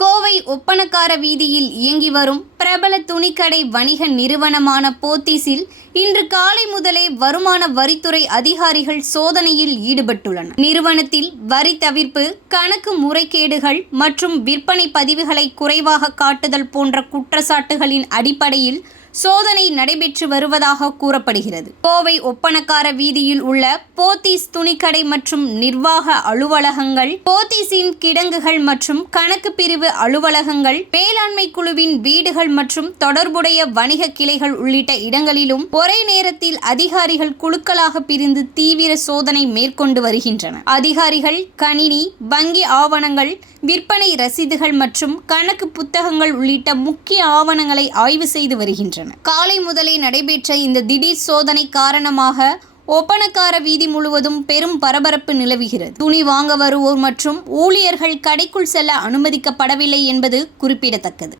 கோவை ஒப்பணக்கார வீதியில் இயங்கி வரும் பிரபல துணிக்கடை வணிக நிறுவனமான போத்தீஸில் இன்று காலை முதலே வருமான வரித்துறை அதிகாரிகள் சோதனையில் ஈடுபட்டுள்ளனர். நிறுவனத்தில் வரி தவிர்ப்பு, கணக்கு முறைகேடுகள் மற்றும் விற்பனை பதிவுகளை குறைவாக காட்டுதல் போன்ற குற்றச்சாட்டுகளின் அடிப்படையில் சோதனை நடைபெற்று வருவதாக கூறப்படுகிறது. கோவை ஒப்பணக்கார வீதியில் உள்ள போத்தீஸ் துணிக்கடை மற்றும் நிர்வாக அலுவலகங்கள், போத்தீஸின் கிடங்குகள் மற்றும் கணக்கு பிரிவு அலுவலகங்கள், மேலாண்மை குழுவின் வீடுகள் மற்றும் தொடர்புடைய வணிக கிளைகள் உள்ளிட்ட இடங்களிலும் ஒரே நேரத்தில் அதிகாரிகள் குழுக்களாக பிரிந்து தீவிர சோதனை மேற்கொண்டு வருகின்றனர். அதிகாரிகள் கணினி, வங்கி ஆவணங்கள், விற்பனை ரசீதுகள் மற்றும் கணக்கு புத்தகங்கள் உள்ளிட்ட முக்கிய ஆவணங்களை ஆய்வு செய்து வருகின்றனர். காலை முதலே நடைபெற்ற இந்த திடீர் சோதனை காரணமாக ஒப்பணக்கார வீதி முழுவதும் பெரும் பரபரப்பு நிலவுகிறது. துணி வாங்க வருவோர் மற்றும் ஊழியர்கள் கடைக்குள் செல்ல அனுமதிக்கப்படவில்லை என்பது குறிப்பிடத்தக்கது.